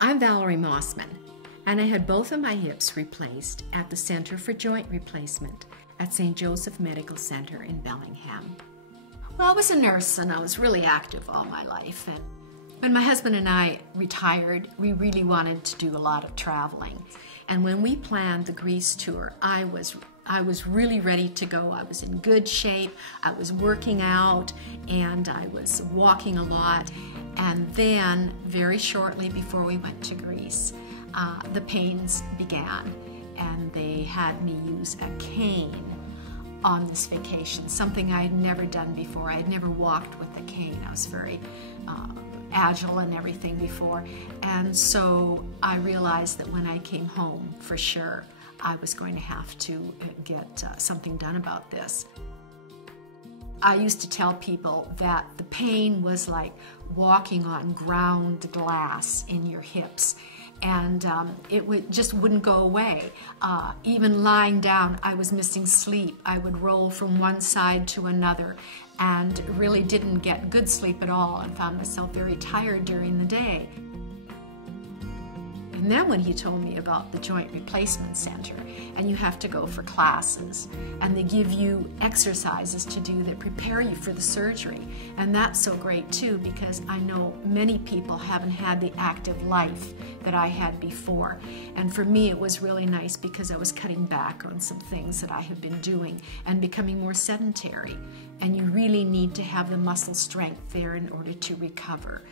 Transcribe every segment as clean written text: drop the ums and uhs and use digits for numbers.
I'm Valerie Mossman, and I had both of my hips replaced at the Center for Joint Replacement at St. Joseph Medical Center in Bellingham. Well, I was a nurse and I was really active all my life. And when my husband and I retired, we really wanted to do a lot of traveling. And when we planned the Greece tour, I was really ready to go. I was in good shape, I was working out, and I was walking a lot. And then, very shortly before we went to Greece, the pains began, and they had me use a cane on this vacation, something I had never done before. I had never walked with a cane. I was very agile and everything before. And so I realized that when I came home, for sure, I was going to have to get something done about this. I used to tell people that the pain was like walking on ground glass in your hips, and it just wouldn't go away. Even lying down, I was missing sleep. I would roll from one side to another and really didn't get good sleep at all and found myself very tired during the day. And then when he told me about the Joint Replacement Center, and you have to go for classes, and they give you exercises to do that prepare you for the surgery. And that's so great too, because I know many people haven't had the active life that I had before. And for me it was really nice because I was cutting back on some things that I had been doing and becoming more sedentary. And you really need to have the muscle strength there in order to recover.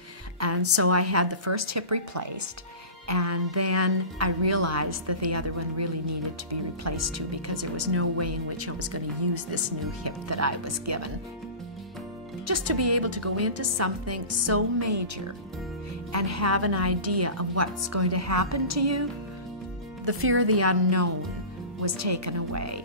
And so I had the first hip replaced. And then I realized that the other one really needed to be replaced too, because there was no way in which I was going to use this new hip that I was given. Just to be able to go into something so major and have an idea of what's going to happen to you, the fear of the unknown was taken away.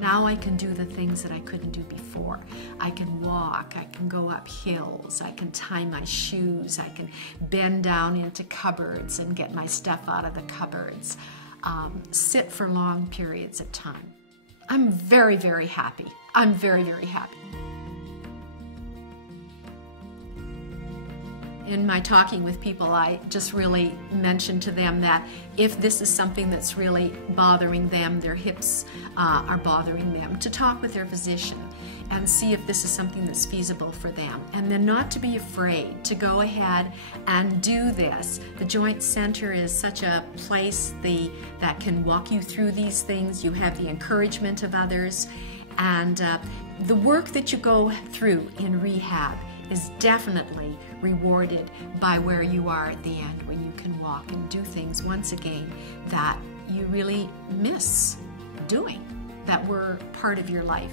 Now I can do the things that I couldn't do before. I can walk, I can go up hills, I can tie my shoes, I can bend down into cupboards and get my stuff out of the cupboards, sit for long periods of time. I'm very, very happy. I'm very, very happy. In my talking with people, I just really mentioned to them that if this is something that's really bothering them, their hips are bothering them, to talk with their physician and see if this is something that's feasible for them. And then not to be afraid to go ahead and do this. The Joint Center is such a place that can walk you through these things. You have the encouragement of others. And the work that you go through in rehab is definitely rewarded by where you are at the end, when you can walk and do things once again that you really miss doing, that were part of your life.